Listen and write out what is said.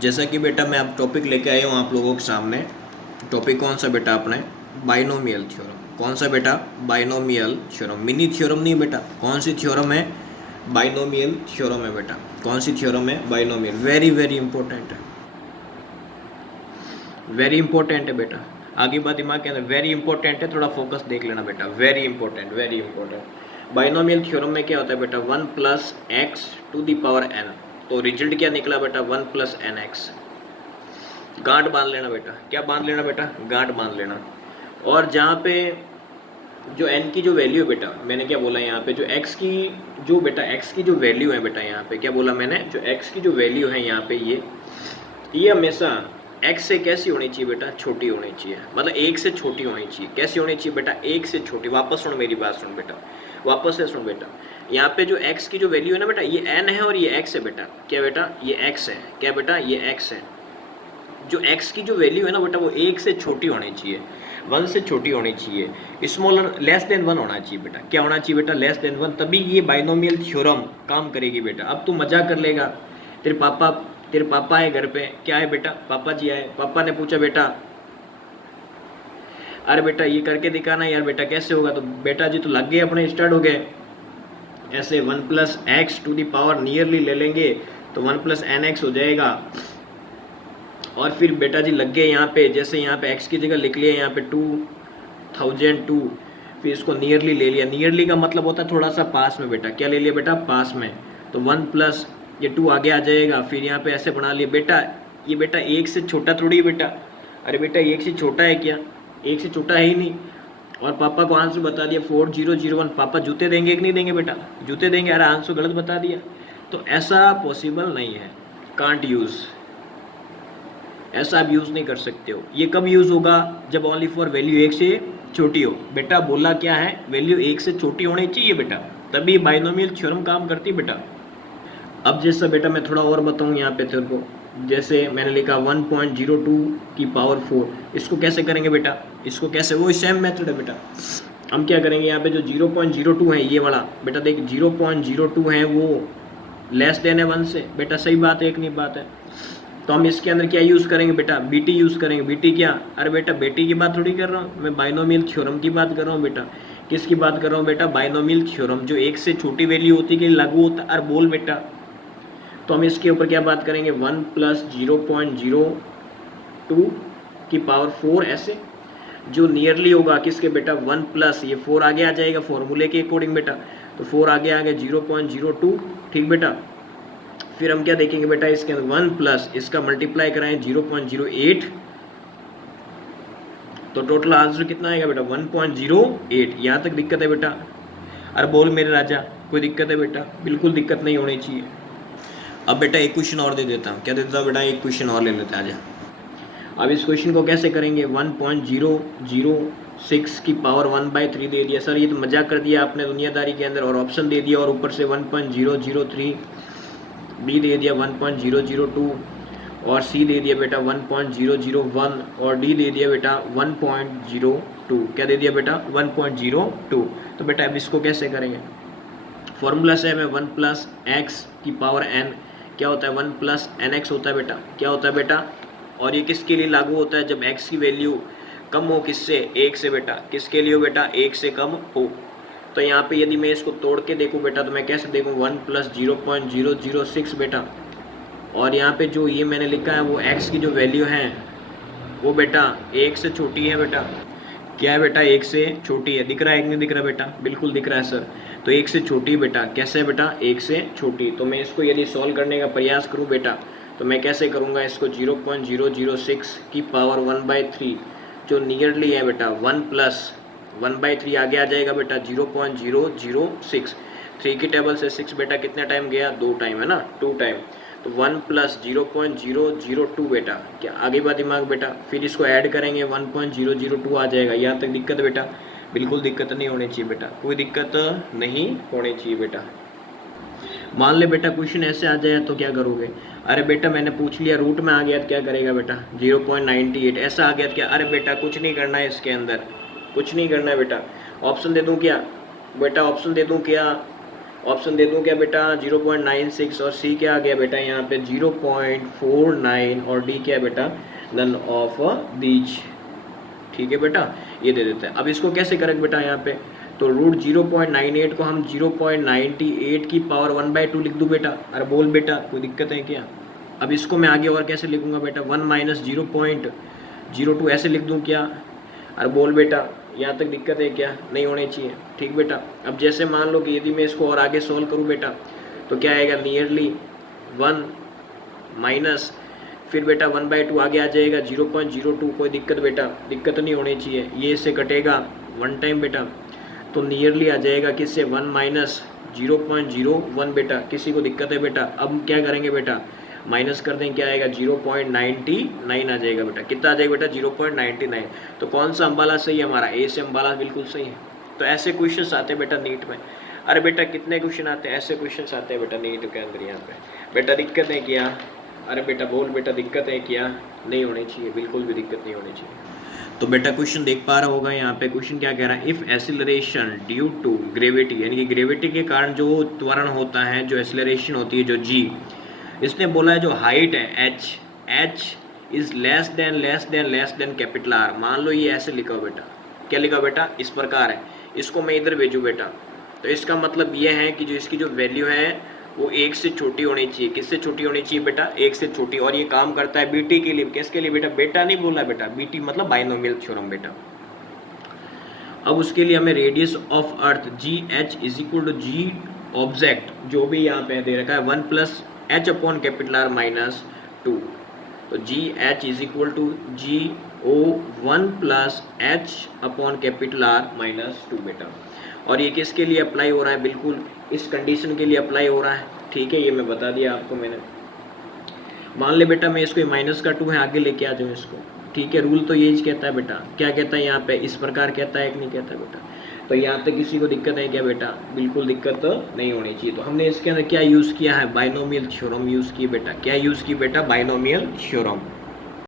जैसा कि बेटा मैं अब टॉपिक लेके आया हूँ आप लोगों के सामने। टॉपिक कौन सा बेटा अपने? Binomial theorem. कौन सा बेटा? Binomial theorem. मिनी थ्योरम नहीं बेटा। कौन सी थ्योरम है? बाइनोमियल थ्योरम है बेटा। कौन सी थ्योरम है? बाइनोमियल। वेरी वेरी इंपॉर्टेंट है, वेरी इंपॉर्टेंट है बेटा। आगे बात दिमाग के अंदर, वेरी इंपॉर्टेंट है, थोड़ा फोकस देख लेना बेटा। Very important, very important. Binomial theorem में क्या होता है बेटा? 1 plus X to the power N. तो रिजल्ट क्या निकला बेटा? 1 प्लस एन एक्स। गांठ बांध लेना बेटा। क्या बांध लेना बेटा? गांठ बांध लेना। और जहाँ पे जो n की जो वैल्यू है बेटा, मैंने क्या बोला यहाँ पे, जो x की जो बेटा x की जो वैल्यू है बेटा, यहाँ पे क्या बोला मैंने? जो x की जो वैल्यू है यहाँ पे, ये हमेशा x से कैसी होनी चाहिए बेटा? छोटी होनी चाहिए। मतलब 1 से छोटी होनी चाहिए। कैसी होनी चाहिए बेटा? 1 से छोटी। वापस सुन मेरी बात, सुन बेटा, वापस से सुन बेटा। यहाँ पे जो x की जो वैल्यू है ना बेटा, ये n है और ये x है बेटा। क्या बेटा? ये x है। क्या बेटा? ये x है। जो x की जो वैल्यू है ना बेटा, वो 1 से छोटी होनी चाहिए, 1 से छोटी होनी चाहिए, स्मॉलर, लेस देन 1 होना चाहिए बेटा। क्या होना चाहिए बेटा? Less than 1। तभी ये बाइनोमियल थ्योरम काम करेगी बेटा। अब तू मजा कर लेगा। तेरे पापा आए घर पे। क्या है बेटा? पापा जी आए। पापा ने पूछा बेटा, अरे बेटा ये करके दिखाना यार बेटा, कैसे होगा? तो बेटा जी तो लग गए अपने, स्टार्ट हो गए। ऐसे 1 plus X to the power nearly ले लेंगे तो 1 प्लस एन एक्स हो जाएगा। और फिर बेटा जी लग गए यहाँ पे, जैसे यहाँ पे x की जगह लिख लिया यहाँ पे 2002, फिर इसको नियरली ले लिया। नियरली का मतलब होता है थोड़ा सा पास में बेटा। क्या ले लिया बेटा? पास में। तो 1 प्लस ये 2 आगे आ जाएगा। फिर यहाँ पे ऐसे बना लिया बेटा। ये बेटा 1 से छोटा थोड़ी है बेटा। अरे बेटा 1 से छोटा है क्या? 1 से छोटा है ही नहीं। और पापा को आंसर बता दिया 4001। पापा जूते देंगे कि नहीं देंगे बेटा? जूते देंगे। अरे आंसर गलत बता दिया। तो ऐसा पॉसिबल नहीं है, कांट यूज़। ऐसा आप यूज़ नहीं कर सकते हो। ये कब यूज़ होगा? जब ओनली फॉर वैल्यू 1 से छोटी हो। बेटा बोला क्या है? वैल्यू 1 से छोटी होनी चाहिए बेटा, तभी बाइनोमियल थ्योरम काम करती बेटा। अब जैसा बेटा मैं थोड़ा और बताऊँ यहाँ पे तेरे को, जैसे मैंने लिखा 1.02 की पावर 4, इसको कैसे करेंगे बेटा? इसको कैसे? वो सेम मेथड है बेटा। हम क्या करेंगे यहाँ पे, जो 0.02 है ये वाला बेटा, देख 0.02 है वो लेस देन है 1 से बेटा। सही बात है, एक नहीं बात है। तो हम इसके अंदर क्या यूज़ करेंगे बेटा? बीटी यूज़ करेंगे। बीटी क्या? अरे बेटा बेटी की बात थोड़ी कर रहा हूँ मैं, बाइनोमियल थ्योरम की बात कर रहा हूँ बेटा। किसकी बात कर रहा हूँ बेटा? बाइनोमियल थ्योरम, जो 1 से छोटी वैल्यू होती है कि लागू होता है। अरे बोल बेटा। तो हम इसके ऊपर क्या बात करेंगे? 1 प्लस 0.02 की पावर 4, ऐसे जो नियरली होगा किसके बेटा? 1 प्लस ये 4 आगे आ जाएगा फॉर्मूले के अकॉर्डिंग बेटा। तो 4 आगे आ गया 0.02, ठीक बेटा। फिर हम क्या देखेंगे बेटा? इसके अंदर 1 प्लस इसका मल्टीप्लाई कराएं 0.08, तो टोटल आंसर कितना आएगा बेटा? 1.08। यहाँ तक दिक्कत है बेटा? अरे बोल मेरे राजा, कोई दिक्कत है बेटा? बिल्कुल दिक्कत नहीं होनी चाहिए। अब बेटा एक क्वेश्चन और दे देता हूँ। क्या देता हूँ बेटा? एक क्वेश्चन और ले लेते हैं, आजा। अब इस क्वेश्चन को कैसे करेंगे? 1.006 की पावर 1/3 दे दिया। सर ये तो मजाक कर दिया आपने दुनियादारी के अंदर, और ऑप्शन दे दिया, और ऊपर से 1.003, बी दे दिया 1.002, और सी दे दिया बेटा 1.001, और डी दे दिया बेटा 1.02। क्या दे दिया बेटा? 1.02। तो बेटा अब इसको कैसे करेंगे? फॉर्मूला सेम है, 1 प्लस एक्स की पावर एन। क्या होता है? 1 प्लस एन एक्स होता है बेटा। क्या होता है बेटा? और ये किसके लिए लागू होता है? जब x की वैल्यू कम हो किससे? 1 से बेटा। किसके लिए हो बेटा? 1 से कम हो। तो यहाँ पे यदि मैं इसको तोड़ के देखूँ बेटा, तो मैं कैसे देखूँ? 1 प्लस 0.006 बेटा, और यहाँ पे जो ये मैंने लिखा है वो x की जो वैल्यू है वो बेटा 1 से छोटी है बेटा। क्या है बेटा? 1 से छोटी है। दिख रहा है कि नहीं दिख रहा बेटा? बिल्कुल दिख रहा है सर। तो 1 से छोटी बेटा। कैसे है बेटा? 1 से छोटी। तो मैं इसको यदि सॉल्व करने का प्रयास करूँ बेटा, तो मैं कैसे करूँगा इसको? 0.006 की पावर 1/3 जो नियरली है बेटा, 1 प्लस 1/3 आगे आ जाएगा बेटा 0.006। 3 की टेबल से 6 बेटा कितने टाइम गया? 2 टाइम है ना, 2 टाइम। तो 1 प्लस 0.002 बेटा। क्या आगे बात दिमाग बेटा? फिर इसको ऐड करेंगे 1.002 आ जाएगा। यहाँ तक दिक्कत है बेटा? बिल्कुल दिक्कत नहीं होनी चाहिए बेटा, कोई दिक्कत नहीं होनी चाहिए बेटा। मान ले बेटा क्वेश्चन ऐसे आ जाए तो क्या करोगे? अरे बेटा मैंने पूछ लिया, रूट में आ गया तो क्या करेगा बेटा? 0.98 ऐसा आ गया तो क्या? अरे बेटा कुछ नहीं करना है इसके अंदर, कुछ नहीं करना है बेटा। ऑप्शन दे दूं क्या बेटा? ऑप्शन दे दूं क्या? ऑप्शन दे दूं क्या बेटा 0.96 और सी क्या आ गया बेटा यहाँ पे 0.49 और डी क्या है बेटा नन ऑफ दीज। ठीक है बेटा, ये दे देते हैं। अब इसको कैसे करें बेटा यहाँ पे, तो रूट 0.98 को हम 0.98 की पावर 1/2 लिख दूं बेटा। अरे बोल बेटा कोई दिक्कत है क्या। अब इसको मैं आगे और कैसे लिखूंगा बेटा 1 माइनस 0.02 ऐसे लिख दूं क्या। अरे बोल बेटा यहाँ तक दिक्कत है क्या, नहीं होनी चाहिए। ठीक बेटा, अब जैसे मान लो कि यदि मैं इसको और आगे सोल्व करूँ बेटा तो क्या आएगा नियरली 1 माइनस फिर बेटा 1/2 आगे आ जाएगा 0.02। कोई दिक्कत बेटा, दिक्कत नहीं होनी चाहिए। ये इससे कटेगा 1 टाइम बेटा तो नियरली आ जाएगा किससे 1 माइनस 0.01 बेटा। किसी को दिक्कत है बेटा। अब क्या करेंगे बेटा माइनस कर दें, क्या आएगा 0.99 आ जाएगा बेटा। कितना आ जाएगा बेटा 0.99। तो कौन सा अम्बाला सही है हमारा, ए से अम्बाला बिल्कुल सही है। तो ऐसे क्वेश्चन आते हैं बेटा नीट में। अरे बेटा कितने क्वेश्चन आते हैं, ऐसे क्वेश्चन आते हैं बेटा नीट के अंदर यहाँ पे। बेटा दिक्कत है क्या, अरे बेटा बोल बेटा दिक्कत है क्या, नहीं होनी चाहिए, बिल्कुल भी दिक्कत नहीं होनी चाहिए। तो बेटा क्वेश्चन देख पा रहा होगा यहाँ पे, क्वेश्चन क्या कह रहा है, if acceleration due to gravity, यानी कि ग्रेविटी के कारण जो त्वरण होता है, जो एक्सीलरेशन होती है, जो जी, इसने बोला है जो हाइट है H is less than capital R. मान लो ये ऐसे लिखा हो बेटा, क्या लिखा बेटा, इस प्रकार है। इसको मैं इधर भेजूँ बेटा तो इसका मतलब ये है कि जो इसकी जो वैल्यू है वो 1 से छोटी होनी चाहिए। किससे छोटी होनी चाहिए बेटा, 1 से छोटी। और ये काम करता है बीटी के लिए। किसके लिए बेटा, बेटा नहीं बोला बेटा, बीटी मतलब बाइनोमियल थ्योरम बेटा। अब उसके लिए हमें radius of earth G H is equal to G object जो भी यहाँ पे दे रखा है 1 plus H upon capital R minus 2। तो G H is equal to G O 1 plus H upon capital R minus 2 बेटा। और ये किसके लिए अप्लाई हो रहा है, बिल्कुल इस कंडीशन के लिए अप्लाई हो रहा है। ठीक है, ये मैं बता दिया आपको मैंने। मान ले बेटा मैं इसको माइनस का 2 है आगे लेके आ जाऊँ इसको। ठीक है, रूल तो यही कहता है बेटा, क्या कहता है यहाँ पे, इस प्रकार कहता है कि नहीं कहता बेटा। तो यहाँ तक किसी को दिक्कत है क्या बेटा, बिल्कुल दिक्कत तो नहीं होनी चाहिए। तो हमने इसके अंदर क्या यूज़ किया है, बाइनोमियल थ्योरम यूज़ की बेटा। क्या यूज़ की बेटा, बाइनोमियल थ्योरम।